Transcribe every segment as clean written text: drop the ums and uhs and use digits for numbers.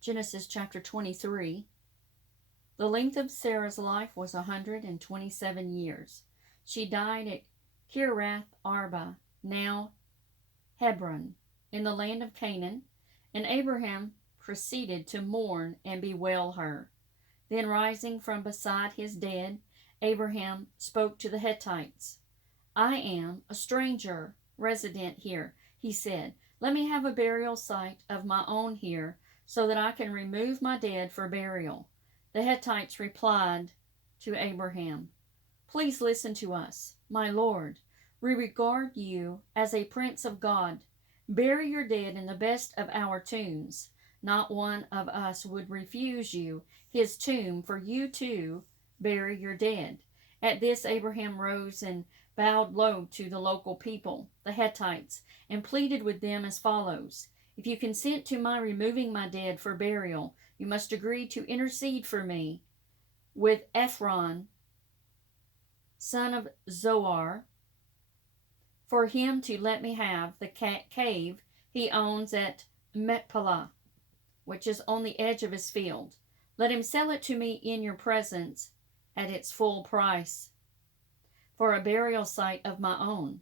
Genesis chapter 23. The length of Sarah's life was 127 years. She died at Kiriath Arba, now Hebron, in the land of Canaan, and Abraham proceeded to mourn and bewail her. Then rising from beside his dead, Abraham spoke to the Hittites. I am a stranger, resident here, he said. Let me have a burial site of my own here, so that I can remove my dead for burial. The Hittites replied to Abraham, Please listen to us, my lord. We regard you as a prince of God. Bury your dead in the best of our tombs. Not one of us would refuse you his tomb for you to bury your dead. At this, Abraham rose and bowed low to the local people, the Hittites, and pleaded with them as follows. If you consent to my removing my dead for burial, you must agree to intercede for me with Ephron, son of Zohar, for him to let me have the cave he owns at Machpelah, which is on the edge of his field. Let him sell it to me in your presence at its full price for a burial site of my own.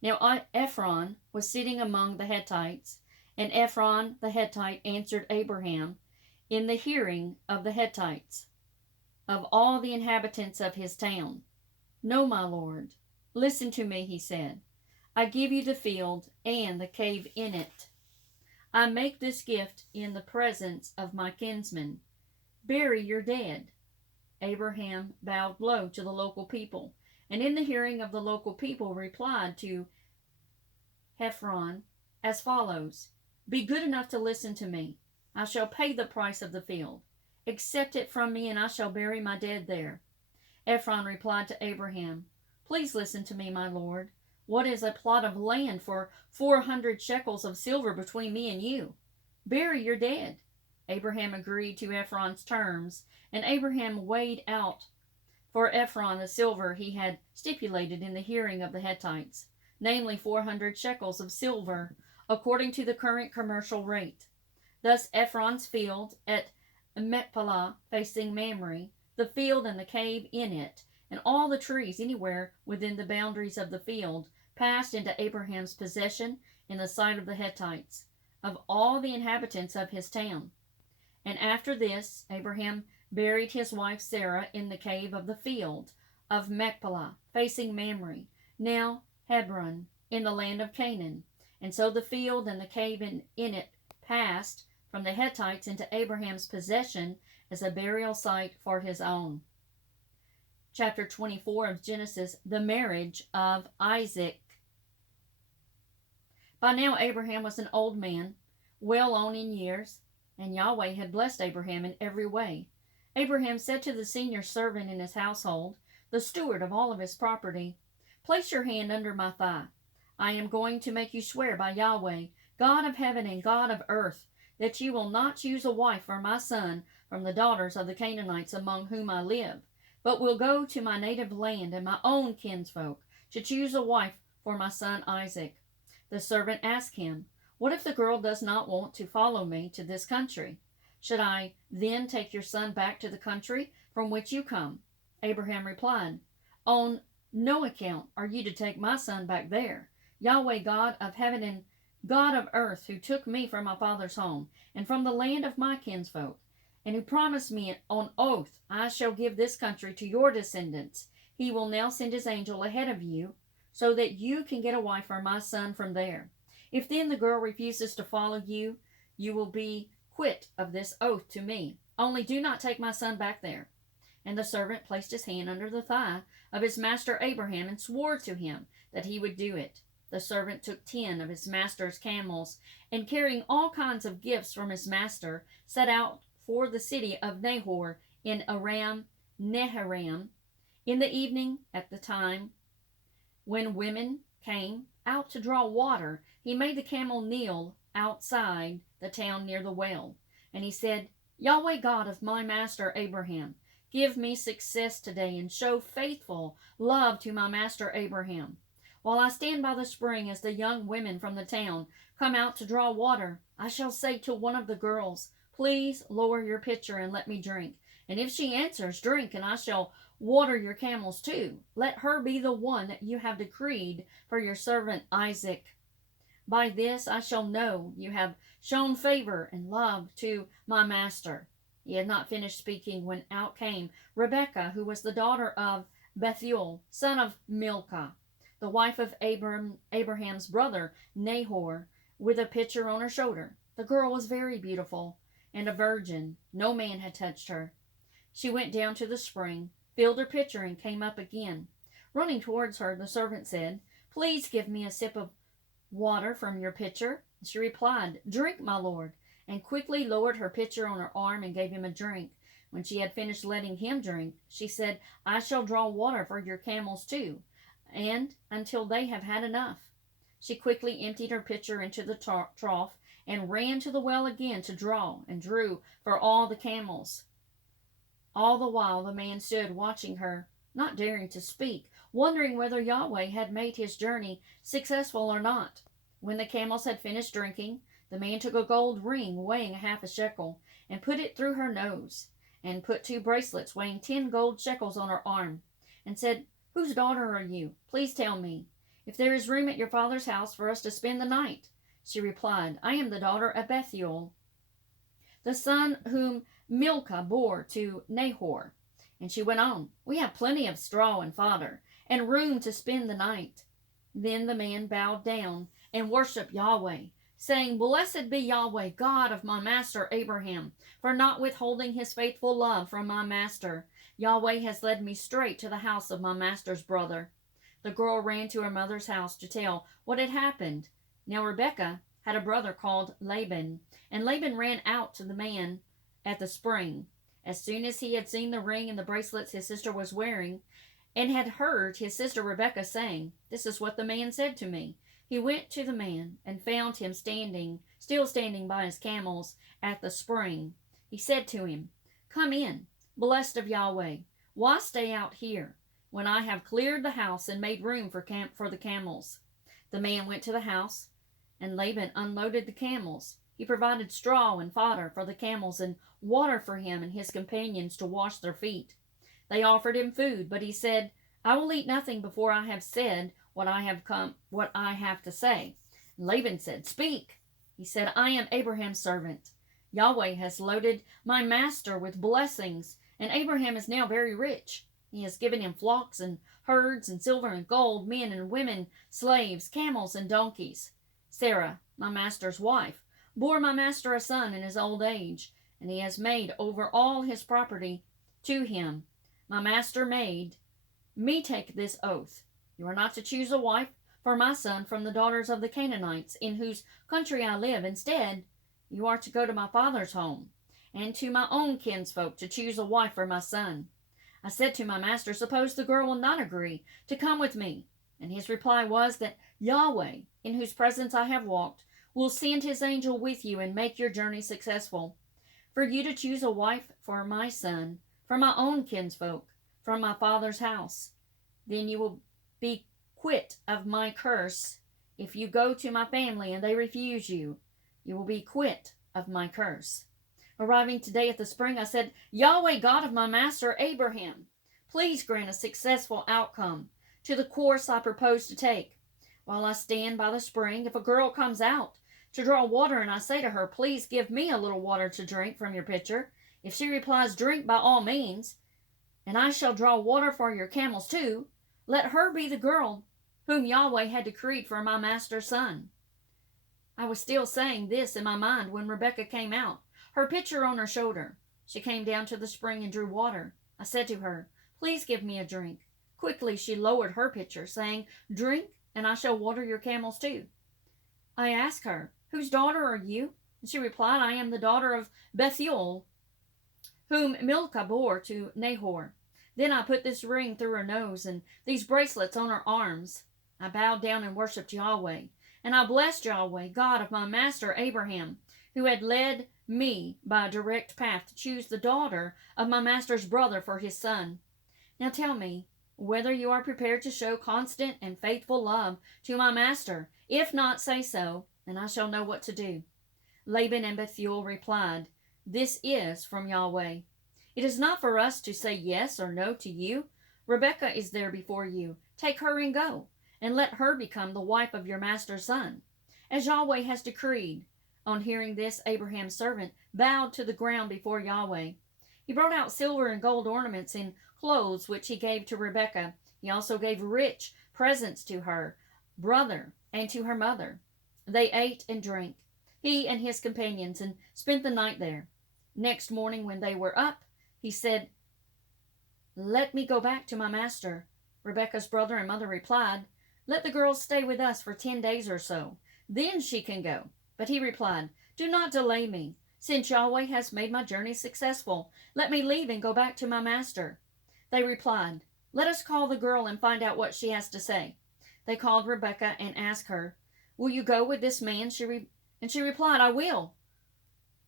Now Ephron was sitting among the Hittites, and Ephron the Hittite answered Abraham in the hearing of the Hittites, of all the inhabitants of his town. No, my lord, listen to me, he said. I give you the field and the cave in it. I make this gift in the presence of my kinsmen. Bury your dead. Abraham bowed low to the local people, and in the hearing of the local people replied to Ephron as follows. Be good enough to listen to me. I shall pay the price of the field. Accept it from me, and I shall bury my dead there. Ephron replied to Abraham, Please listen to me, my lord. What is a plot of land for 400 shekels of silver between me and you? Bury your dead. Abraham agreed to Ephron's terms, and Abraham weighed out for Ephron the silver he had stipulated in the hearing of the Hittites, namely 400 shekels of silver, according to the current commercial rate. Thus Ephron's field at Machpelah, facing Mamre, the field and the cave in it, and all the trees anywhere within the boundaries of the field, passed into Abraham's possession in the sight of the Hittites, of all the inhabitants of his town. And after this, Abraham buried his wife Sarah in the cave of the field of Machpelah, facing Mamre, now Hebron, in the land of Canaan. And so the field and the cave in it passed from the Hittites into Abraham's possession as a burial site for his own. Chapter 24 of Genesis, the marriage of Isaac. By now Abraham was an old man, well on in years, and Yahweh had blessed Abraham in every way. Abraham said to the senior servant in his household, the steward of all of his property, Place your hand under my thigh. I am going to make you swear by Yahweh, God of heaven and God of earth, that you will not choose a wife for my son from the daughters of the Canaanites among whom I live, but will go to my native land and my own kinsfolk to choose a wife for my son Isaac. The servant asked him, What if the girl does not want to follow me to this country? Should I then take your son back to the country from which you come? Abraham replied, On no account are you to take my son back there. Yahweh, God of heaven and God of earth, who took me from my father's home and from the land of my kinsfolk, and who promised me on oath, I shall give this country to your descendants. He will now send his angel ahead of you, so that you can get a wife for my son from there. If then the girl refuses to follow you, you will be quit of this oath to me. Only do not take my son back there. And the servant placed his hand under the thigh of his master Abraham and swore to him that he would do it. The servant took 10 of his master's camels, and carrying all kinds of gifts from his master, set out for the city of Nahor in Aram Naharaim. In the evening, at the time when women came out to draw water, he made the camel kneel outside the town near the well. And he said, Yahweh God of my master Abraham, give me success today and show faithful love to my master Abraham. While I stand by the spring as the young women from the town come out to draw water, I shall say to one of the girls, Please lower your pitcher and let me drink. And if she answers, Drink, and I shall water your camels too. Let her be the one that you have decreed for your servant Isaac. By this I shall know you have shown favor and love to my master." He had not finished speaking when out came Rebekah, who was the daughter of Bethuel, son of Milcah, the wife of Abraham's brother Nahor, with a pitcher on her shoulder. The girl was very beautiful and a virgin. No man had touched her. She went down to the spring, filled her pitcher, and came up again. Running towards her, the servant said, "Please give me a sip of water from your pitcher." She replied, "Drink, my lord," and quickly lowered her pitcher on her arm and gave him a drink. When she had finished letting him drink, she said, "I shall draw water for your camels too, and until they have had enough." She quickly emptied her pitcher into the trough and ran to the well again to draw, and drew for all the camels. All the while the man stood watching her, not daring to speak, wondering whether Yahweh had made his journey successful or not. When the camels had finished drinking, the man took a gold ring weighing half a shekel and put it through her nose, and put 2 bracelets weighing 10 gold shekels on her arm, and said, "Whose daughter are you? Please tell me, if there is room at your father's house for us to spend the night." She replied, "I am the daughter of Bethuel, the son whom Milcah bore to Nahor." And she went on, "We have plenty of straw and fodder, and room to spend the night." Then the man bowed down and worshipped Yahweh, saying, "Blessed be Yahweh, God of my master Abraham, for not withholding his faithful love from my master. Yahweh has led me straight to the house of my master's brother." The girl ran to her mother's house to tell what had happened. Now Rebekah had a brother called Laban, and Laban ran out to the man at the spring. As soon as he had seen the ring and the bracelets his sister was wearing, and had heard his sister Rebekah saying, "This is what the man said to me," he went to the man and found him still standing by his camels at the spring. He said to him, "Come in, blessed of Yahweh. Why stay out here when I have cleared the house and made room for the camels?" The man went to the house, and Laban unloaded the camels. He provided straw and fodder for the camels and water for him and his companions to wash their feet. They offered him food, but he said, "I will eat nothing before I have said what I have to say." And Laban said, "Speak." He said, "I am Abraham's servant. Yahweh has loaded my master with blessings, and Abraham is now very rich. He has given him flocks and herds and silver and gold, men and women, slaves, camels and donkeys. Sarah, my master's wife, bore my master a son in his old age, and he has made over all his property to him. My master made me take this oath: you are not to choose a wife for my son from the daughters of the Canaanites, in whose country I live. Instead, you are to go to my father's home, and to my own kinsfolk to choose a wife for my son." I said to my master, "Suppose the girl will not agree to come with me?" And his reply was that Yahweh, in whose presence I have walked, will send his angel with you and make your journey successful. For you to choose a wife for my son, from my own kinsfolk, from my father's house. Then you will be quit of my curse. If you go to my family and they refuse you, you will be quit of my curse. Arriving today at the spring, I said, "Yahweh, God of my master Abraham, please grant a successful outcome to the course I propose to take. While I stand by the spring, if a girl comes out to draw water and I say to her, 'Please give me a little water to drink from your pitcher,' if she replies, 'Drink by all means, and I shall draw water for your camels too,' let her be the girl whom Yahweh had decreed for my master's son." I was still saying this in my mind when Rebekah came out, her pitcher on her shoulder. She came down to the spring and drew water. I said to her, "Please give me a drink." Quickly she lowered her pitcher, saying, "Drink, and I shall water your camels too." I asked her, "Whose daughter are you?" And she replied, "I am the daughter of Bethuel, whom Milcah bore to Nahor." Then I put this ring through her nose and these bracelets on her arms. I bowed down and worshipped Yahweh, and I blessed Yahweh, God of my master Abraham, who had led me by a direct path to choose the daughter of my master's brother for his son. Now tell me whether you are prepared to show constant and faithful love to my master. If not, say so, and I shall know what to do." Laban and Bethuel replied, This is from Yahweh. It is not for us to say yes or no to you. Rebekah is there before you. Take her and go, and let her become the wife of your master's son, as Yahweh has decreed." On hearing this, Abraham's servant bowed to the ground before Yahweh. He brought out silver and gold ornaments and clothes, which he gave to Rebekah. He also gave rich presents to her brother and to her mother. They ate and drank, he and his companions, and spent the night there. Next morning, when they were up, he said, "Let me go back to my master." Rebekah's brother and mother replied, "Let the girl stay with us for 10 days or so. Then she can go." But he replied, "Do not delay me. Since Yahweh has made my journey successful, let me leave and go back to my master." They replied, "Let us call the girl and find out what she has to say." They called Rebekah and asked her, "Will you go with this man?" And she replied, "I will."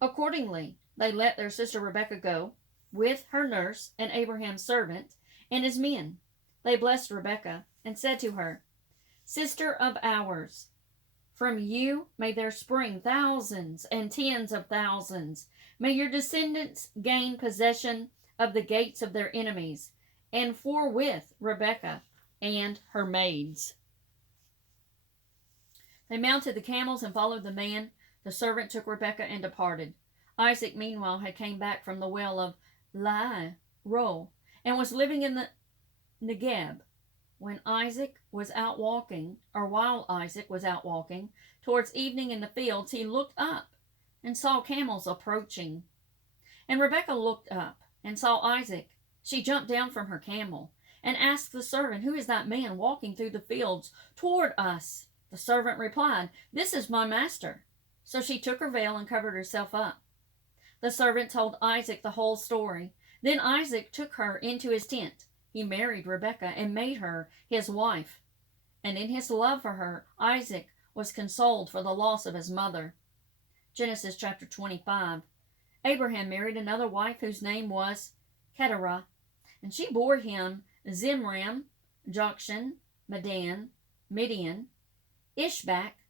Accordingly, they let their sister Rebekah go, with her nurse and Abraham's servant and his men. They blessed Rebekah and said to her, "Sister of ours, from you may there spring thousands and tens of thousands. May your descendants gain possession of the gates of their enemies." And forthwith Rebekah and her maids. They mounted the camels and followed the man. The servant took Rebekah and departed. Isaac, meanwhile, had come back from the well of Lahai-Roi and was living in the Negeb. While Isaac was out walking towards evening in the fields, he looked up and saw camels approaching. And Rebekah looked up and saw Isaac. She jumped down from her camel and asked the servant, "Who is that man walking through the fields toward us?" The servant replied, "This is my master." So she took her veil and covered herself up. The servant told Isaac the whole story. Then Isaac took her into his tent. He married Rebekah and made her his wife. And in his love for her, Isaac was consoled for the loss of his mother. Genesis chapter 25. Abraham married another wife whose name was Keturah, and she bore him Zimram, Jokshan, Medan, Midian, Ishbak,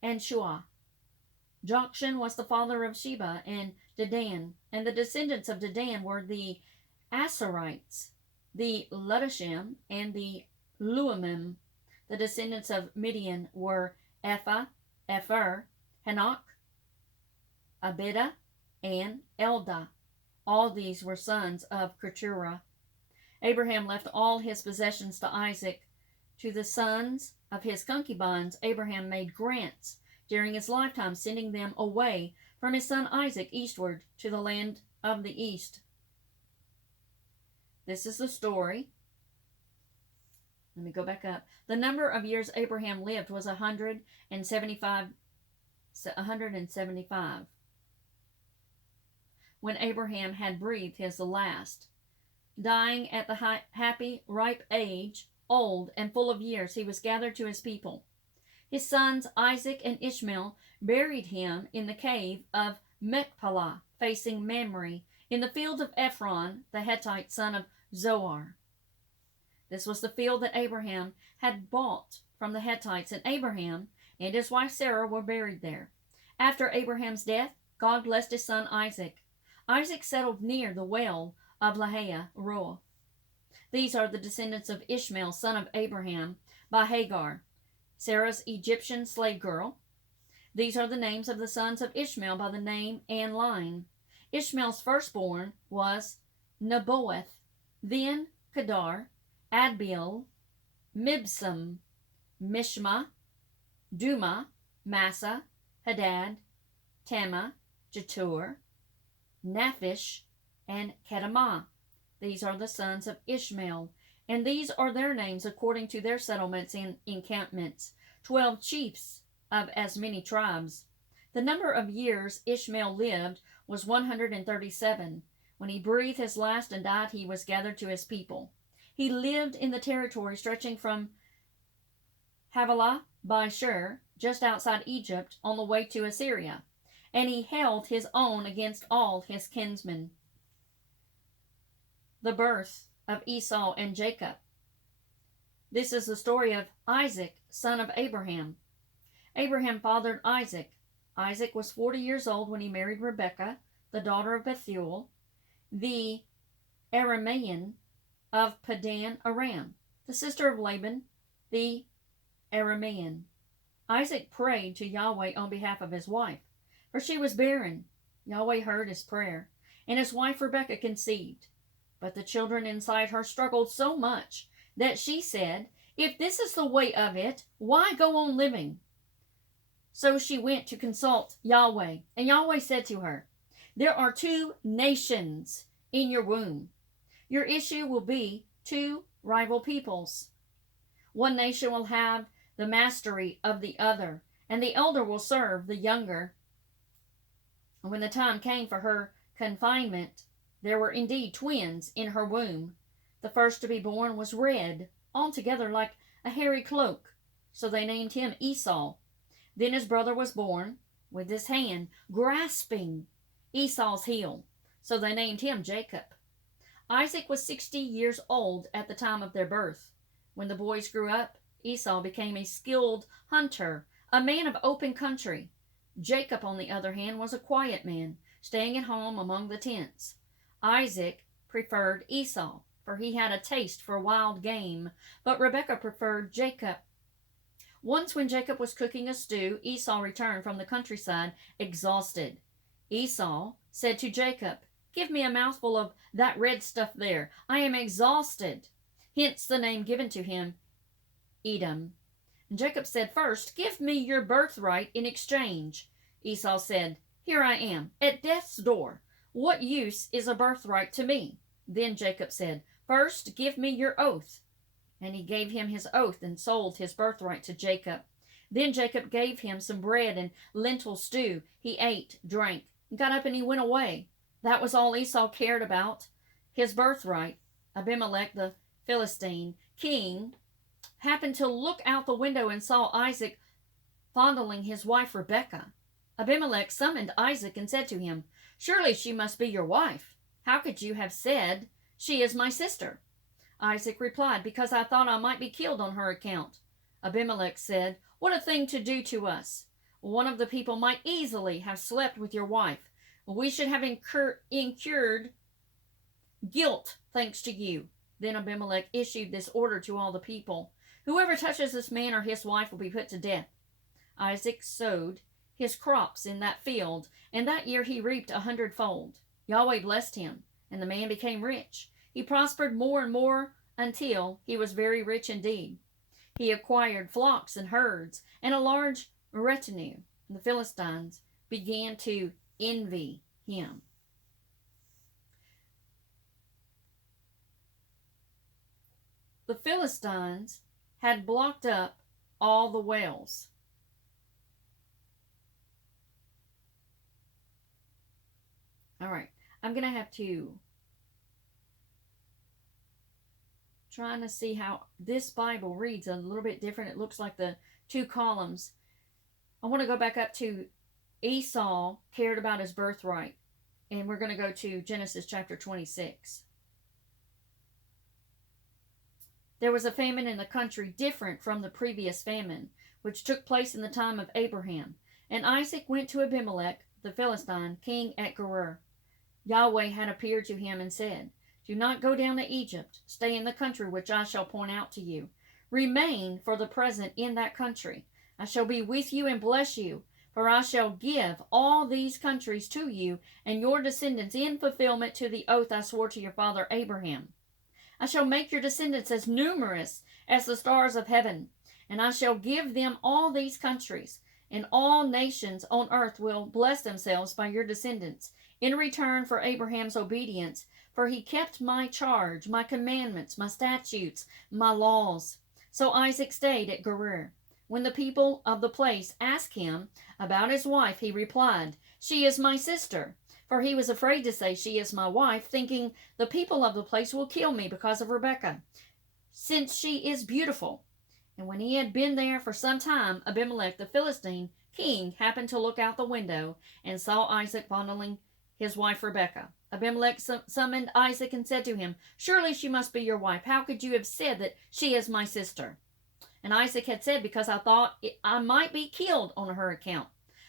and Shuah. Jokshan was the father of Sheba and Dedan, and the descendants of Dedan were the Asarites, the Ludashim, and the Luamim. The descendants of Midian were Ephah, Epher, Hanok, Abida, and Eldah. All these were sons of Keturah. Abraham left all his possessions to Isaac. To the sons of his concubines, Abraham made grants during his lifetime, sending them away from his son Isaac eastward to the land of the east. This is the story. Let me go back up. The number of years Abraham lived was 175. When Abraham had breathed his last. Dying at the happy, ripe age, old and full of years, he was gathered to his people. His sons Isaac and Ishmael buried him in the cave of Machpelah, facing Mamre, in the field of Ephron, the Hittite son of Zohar. This was the field that Abraham had bought from the Hittites, and Abraham and his wife Sarah were buried there. After Abraham's death, God blessed his son Isaac. Isaac settled near the well of Lahai-Roi. These are the descendants of Ishmael, son of Abraham, by Hagar, Sarah's Egyptian slave girl. These are the names of the sons of Ishmael by the name and line. Ishmael's firstborn was Nebaioth, then Kedar, Adbeel, Mibsam, Mishma, Duma, Massa, Hadad, Tema, Jetur, Naphish, and Kedemah. These are the sons of Ishmael, and these are their names according to their settlements and encampments, 12 chiefs of as many tribes. The number of years Ishmael lived was 137. When he breathed his last and died, he was gathered to his people. He lived in the territory stretching from Havilah by Shur, just outside Egypt, on the way to Assyria, and he held his own against all his kinsmen. The birth of Esau and Jacob. This is the story of Isaac, son of Abraham. Abraham fathered Isaac. Isaac was 40 years old when he married Rebekah, the daughter of Bethuel, the Aramean of Padan Aram, the sister of Laban, the Aramean. Isaac prayed to Yahweh on behalf of his wife, for she was barren. Yahweh heard his prayer, and his wife Rebekah conceived. But the children inside her struggled so much that she said, "If this is the way of it, why go on living?" So she went to consult Yahweh, and Yahweh said to her, "There are two nations in your womb. Your issue will be two rival peoples. One nation will have the mastery of the other, and the elder will serve the younger." And when the time came for her confinement, there were indeed twins in her womb. The first to be born was red, altogether like a hairy cloak, so they named him Esau. Then his brother was born, with his hand grasping Esau's heel, so they named him Jacob. Isaac was 60 years old at the time of their birth. When the boys grew up, Esau became a skilled hunter, a man of open country. Jacob, on the other hand, was a quiet man, staying at home among the tents. Isaac preferred Esau, for he had a taste for wild game, but Rebekah preferred Jacob. Once when Jacob was cooking a stew, Esau returned from the countryside exhausted. Esau said to Jacob, "Give me a mouthful of that red stuff there. I am exhausted." Hence the name given to him, Edom. And Jacob said, "First, give me your birthright in exchange." Esau said, "Here I am, at death's door. What use is a birthright to me?" Then Jacob said, "First, give me your oath." And he gave him his oath and sold his birthright to Jacob. Then Jacob gave him some bread and lentil stew. He ate, drank, and got up and he went away. That was all Esau cared about, his birthright. Abimelech, the Philistine king, happened to look out the window and saw Isaac fondling his wife Rebekah. Abimelech summoned Isaac and said to him, "Surely she must be your wife. How could you have said, 'She is my sister'?" Isaac replied, "Because I thought I might be killed on her account." Abimelech said, "What a thing to do to us! One of the people might easily have slept with your wife. We should have incurred guilt thanks to you." Then Abimelech issued this order to all the people: "Whoever touches this man or his wife will be put to death." Isaac sowed his crops in that field, and that year he reaped 100-fold. Yahweh blessed him, and the man became rich. He prospered more and more until he was very rich indeed. He acquired flocks and herds and a large retinue. The Philistines began to envy him. The Philistines had blocked up all the wells. All right, I'm going to have to trying to see how this Bible reads a little bit different. It looks like the two columns. I want to go back up to Esau cared about his birthright, and we're going to go to Genesis chapter 26. There was a famine in the country different from the previous famine, which took place in the time of Abraham. And Isaac went to Abimelech, the Philistine, king at Gerar. Yahweh had appeared to him and said, "Do not go down to Egypt. Stay in the country which I shall point out to you. Remain for the present in that country. I shall be with you and bless you, for I shall give all these countries to you and your descendants in fulfillment to the oath I swore to your father Abraham. I shall make your descendants as numerous as the stars of heaven, and I shall give them all these countries, and all nations on earth will bless themselves by your descendants in return for Abraham's obedience, for he kept my charge, my commandments, my statutes, my laws." So Isaac stayed at Gerar. When the people of the place asked him about his wife, he replied, "She is my sister." For he was afraid to say, "She is my wife," thinking, "The people of the place will kill me because of Rebekah, since she is beautiful." And when he had been there for some time, Abimelech the Philistine king happened to look out the window and saw Isaac fondling his wife Rebekah. Abimelech summoned Isaac and said to him, "Surely she must be your wife. How could you have said that she is my sister?" And Isaac had said, "Because I thought I might be killed on her account."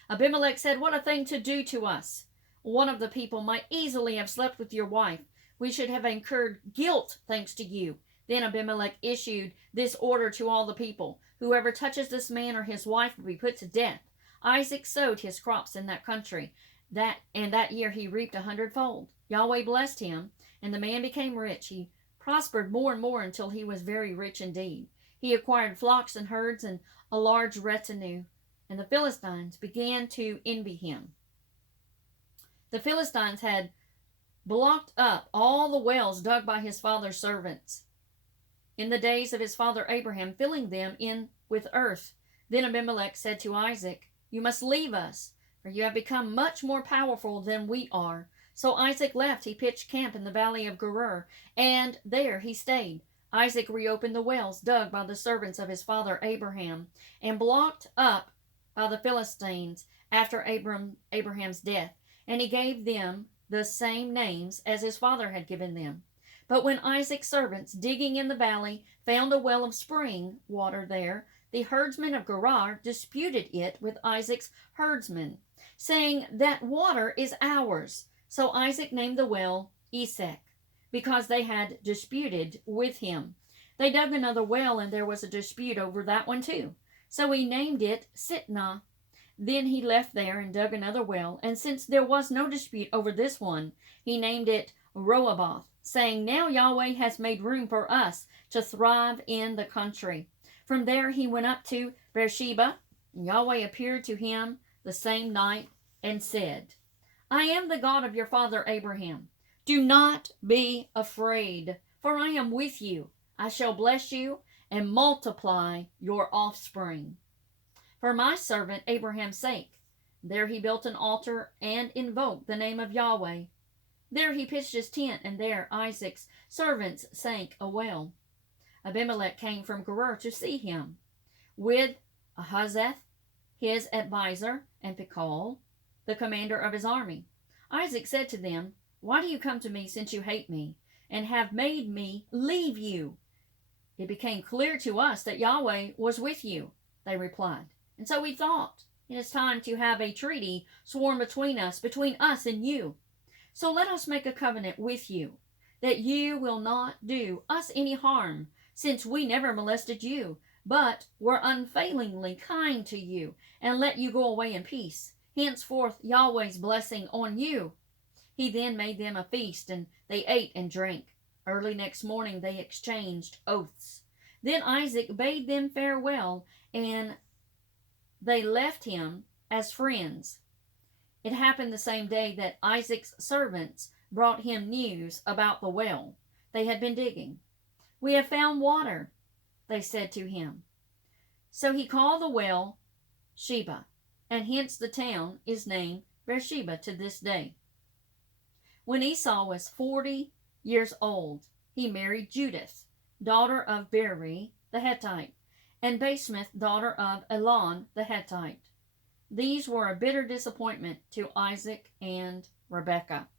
Abimelech said, "What a thing to do to us! one of the people might easily have slept with your wife. We should have incurred guilt thanks to you." Then Abimelech issued this order to all the people: "Whoever touches this man or his wife will be put to death." Isaac sowed his crops in that country, that year he reaped 100-fold. Yahweh blessed him, and the man became rich. He prospered more and more until he was very rich indeed. He acquired flocks and herds and a large retinue, and the Philistines began to envy him. The Philistines had blocked up all the wells dug by his father's servants in the days of his father Abraham, filling them in with earth. Then Abimelech said to Isaac, "You must leave us, for you have become much more powerful than we are." So Isaac left. He pitched camp in the valley of Gerar, and there he stayed. Isaac reopened the wells dug by the servants of his father Abraham, and blocked up by the Philistines after Abraham's death, and he gave them the same names as his father had given them. But when Isaac's servants, digging in the valley, found a well of spring water there, the herdsmen of Gerar disputed it with Isaac's herdsmen, saying, "That water is ours." So Isaac named the well Esek, because they had disputed with him. They dug another well, and there was a dispute over that one too. So he named it Sitnah. Then he left there and dug another well, and since there was no dispute over this one, he named it Rehoboth, saying, "Now Yahweh has made room for us to thrive in the country." From there he went up to Beersheba, and Yahweh appeared to him the same night and said, "I am the God of your father Abraham. Do not be afraid, for I am with you. I shall bless you and multiply your offspring for my servant Abraham's sake." There he built an altar and invoked the name of Yahweh. There he pitched his tent, and there Isaac's servants sank a well. Abimelech came from Gerar to see him, with Ahuzeth, his advisor, and Phicol, the commander of his army. Isaac said to them, "Why do you come to me, since you hate me, and have made me leave you?" "It became clear to us that Yahweh was with you," they replied, "and so we thought, it is time to have a treaty sworn between us and you. So let us make a covenant with you, that you will not do us any harm, since we never molested you, but were unfailingly kind to you, and let you go away in peace. Henceforth Yahweh's blessing on you." He then made them a feast, and they ate and drank. Early next morning they exchanged oaths. Then Isaac bade them farewell, and they left him as friends. It happened the same day that Isaac's servants brought him news about the well they had been digging. "We have found water," they said to him. So he called the well Sheba, and hence the town is named Beersheba to this day. When Esau was 40 years old, he married Judith, daughter of Beeri the Hittite, and Basemath, daughter of Elon the Hittite. These were a bitter disappointment to Isaac and Rebekah.